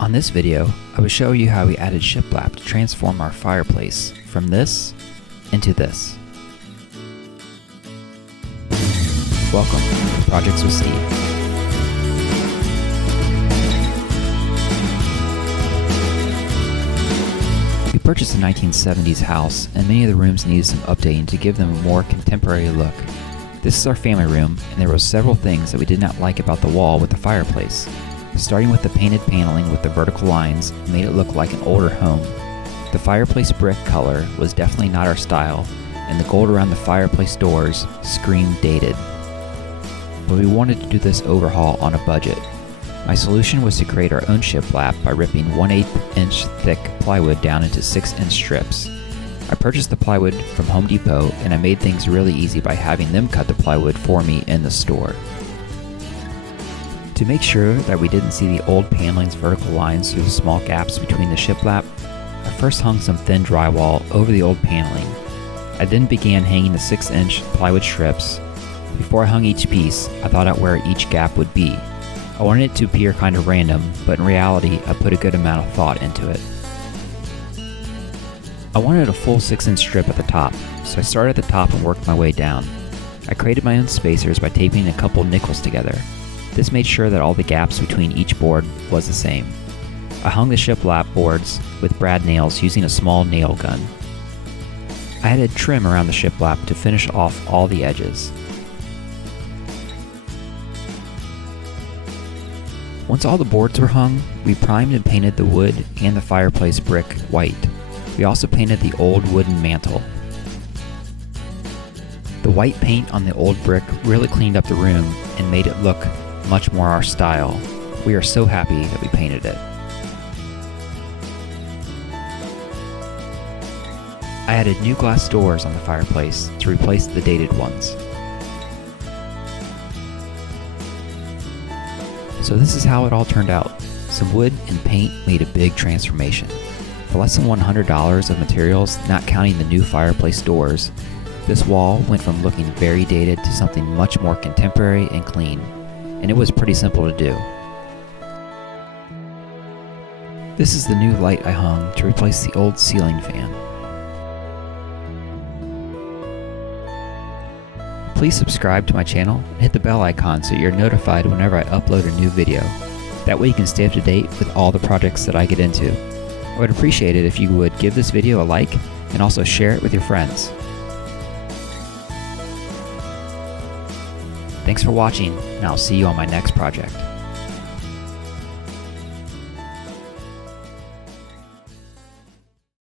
On this video, I will show you how we added shiplap to transform our fireplace from this into this. Welcome to Projects with Steve. We purchased a 1970s house, and many of the rooms needed some updating to give them a more contemporary look. This is our family room, and there were several things that we did not like about the wall with the fireplace. Starting with the painted paneling with the vertical lines made it look like an older home. The fireplace brick color was definitely not our style, and the gold around the fireplace doors screamed dated. But we wanted to do this overhaul on a budget. My solution was to create our own shiplap by ripping 1/8 inch thick plywood down into 6-inch strips. I purchased the plywood from Home Depot, and I made things really easy by having them cut the plywood for me in the store. To make sure that we didn't see the old paneling's vertical lines through the small gaps between the shiplap, I first hung some thin drywall over the old paneling. I then began hanging the 6-inch plywood strips. Before I hung each piece, I thought out where each gap would be. I wanted it to appear kind of random, but in reality, I put a good amount of thought into it. I wanted a full 6-inch strip at the top, so I started at the top and worked my way down. I created my own spacers by taping a couple nickels together. This made sure that all the gaps between each board was the same. I hung the shiplap boards with brad nails using a small nail gun. I added trim around the shiplap to finish off all the edges. Once all the boards were hung, we primed and painted the wood and the fireplace brick white. We also painted the old wooden mantle. The white paint on the old brick really cleaned up the room and made it look much more our style. We are so happy that we painted it. I added new glass doors on the fireplace to replace the dated ones. So this is how it all turned out. Some wood and paint made a big transformation. For less than $100 of materials, not counting the new fireplace doors, this wall went from looking very dated to something much more contemporary and clean. And it was pretty simple to do. This is the new light I hung to replace the old ceiling fan. Please subscribe to my channel and hit the bell icon so you're notified whenever I upload a new video. That way you can stay up to date with all the projects that I get into. I would appreciate it if you would give this video a like and also share it with your friends. Thanks for watching, and I'll see you on my next project.